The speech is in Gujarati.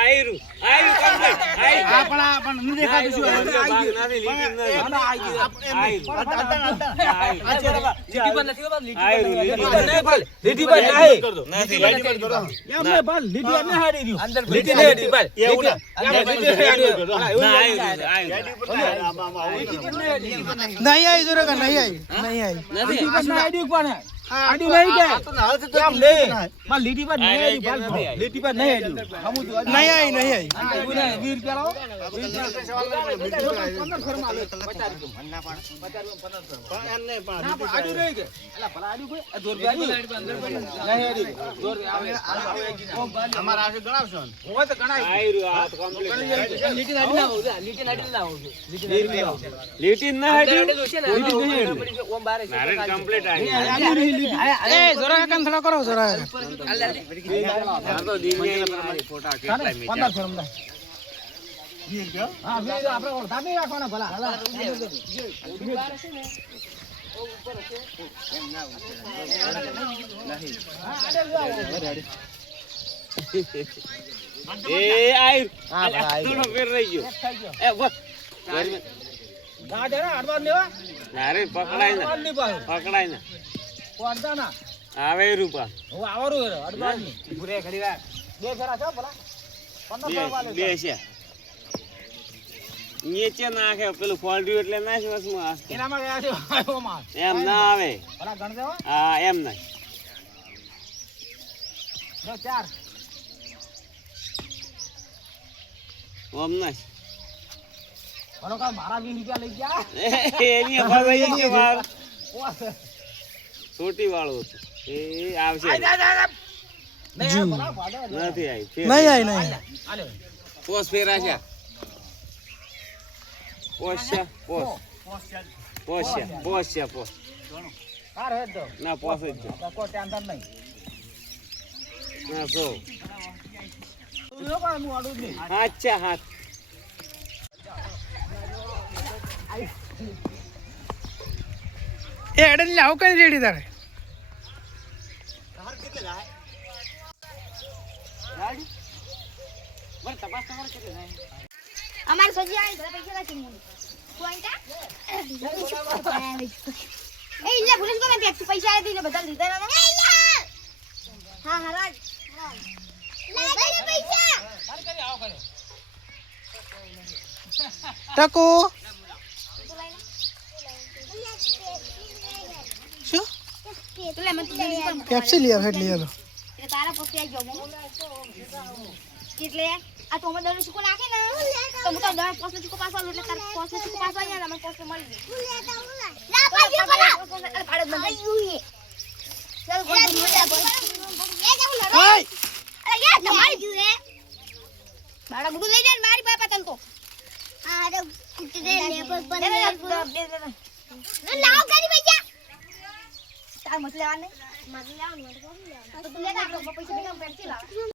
આયરું પણ ન દેખાતું શું નથી લીટી नहीं आई जरा का नहीं आई आडी नहीं के हम ले मां लीटी पर नहीं आई बाल लीटी पर नहीं आई नहीं आई वीर क्या लाओ आडी रही के अला भला आडी कोई जोर पे आडी अंदर नहीं आडी जोर हमारा आसे गणावशो हो तो गणाई આયરું આ તો કમ્પ્લીટ લીટી નાડી ના હોજો લીટી ના હાડી ઓમ બારે નારે કમ્પ્લીટ આવી ए जोरा का कान थोड़ा करो जोरा આ તો દિવ્યાના ફોટા કેટલા મીટર 15 શરમદા વીર ગયો हां વીર આપણે ઓળખા નહીં રાખવાના ભલા હલા એ આયર થોડો ફેર રહી ગયો એ બસ ગાડે ના અડવા લેવા નારે પકડાય ના કોણતા ના આવે રૂપા હું આવરું અડવા ની ઘરે ઘડી વાર બે ફેરા છો ભલા 15 વાલે બે છે નીચે નાખે પેલું ફોલ્ડ્યું એટલે નાખ વસમાં એનામાં ગયા છે ઓમાં એમ ના આવે ભલા ગણ દેવા હા એમ ના દો ચાર ઓમ ના ભલો કા મારા 20 રૂપિયા લઈ ગયા એની અપાઈ છે વાર છોટી વાળો હતો એ આવશે જી નથી આવી नहीं आई नहीं आले પોસ ફેરા છે પોસ कार है तो ના પોસ જ છે. को टेंशन नहीं ના સો लो का मु आडू नहीं હાથ છે હાથ ए एडन लाओ कई रेडी तारे તમાર કેટલે જાય ગાડી મને તપાસ તમાર કેટલે જાય અમાર સજી આવી ઘરે પૈસા નથી મને કોઈતા એ ઇલ્લા ભૂલી ગયો મેં પેક્સ પૈસા આલી દીને બધા લીધા ના એ ઇલ્લા હા હા રાજ લઈ ગઈ પૈસા તારે કરી આવો કરે ટકો શું તો લે મને તું કેપ્સી लिया फेट लिया लो એ તારા પોતે આવી ગયો કેટલે આ તો અમે દરનું સુકો નાખે ને તો હું તો દર પોસ્ટ સુકો પાસ આલું એટલે તાર પોસ્ટ સુકો પાસ આવી ને મને પોસ્ટ મળી લા પાછી બોલા અરે ભાડે બંધ યુએ ચાલ ગોળ મોટા બોલ એ જાઉં લડો ઓય અરે યાર તમારી જુએ ભાડા બધું લઈ જાય ને મારી બાપા તલ તો હા અરે કુટી દે લે પર પર ને લાવ કરી પૈસા તાર મત લેવા નહીં મત લેવાનું તો તું લે ના પૈસા બેગમ પેન્સિલ લાવ